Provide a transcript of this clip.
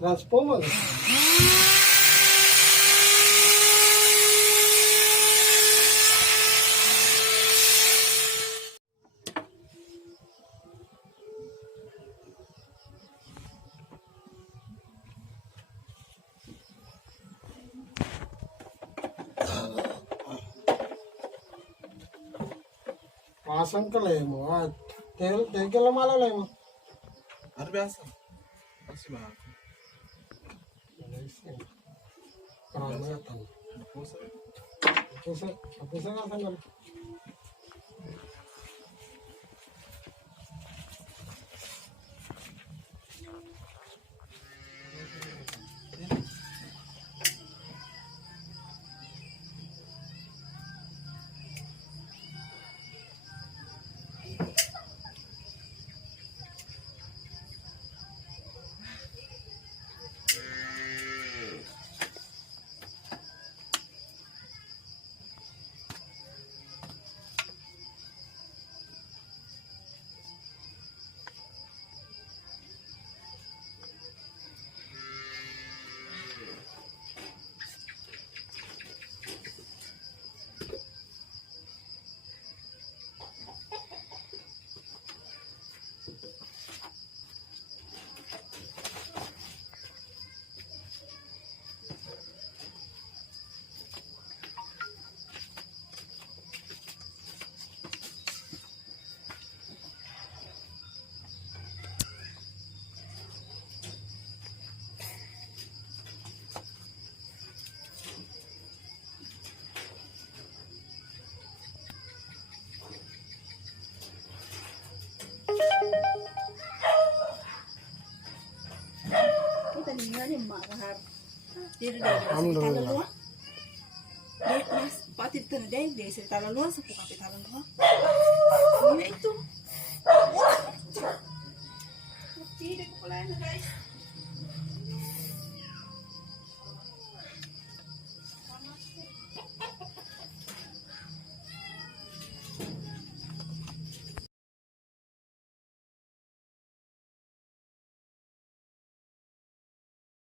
Transformer. Pasang ka lang mo. Tigil lang malalay mo. Ano biasa? Masih mahal. Peramatan. Pusat nggak sanggup. Alhamdulillah. Mas patid ka na dahil sa talaluan sa pukapit talaluan. Hindi na ito. Hindi ko pala na guys.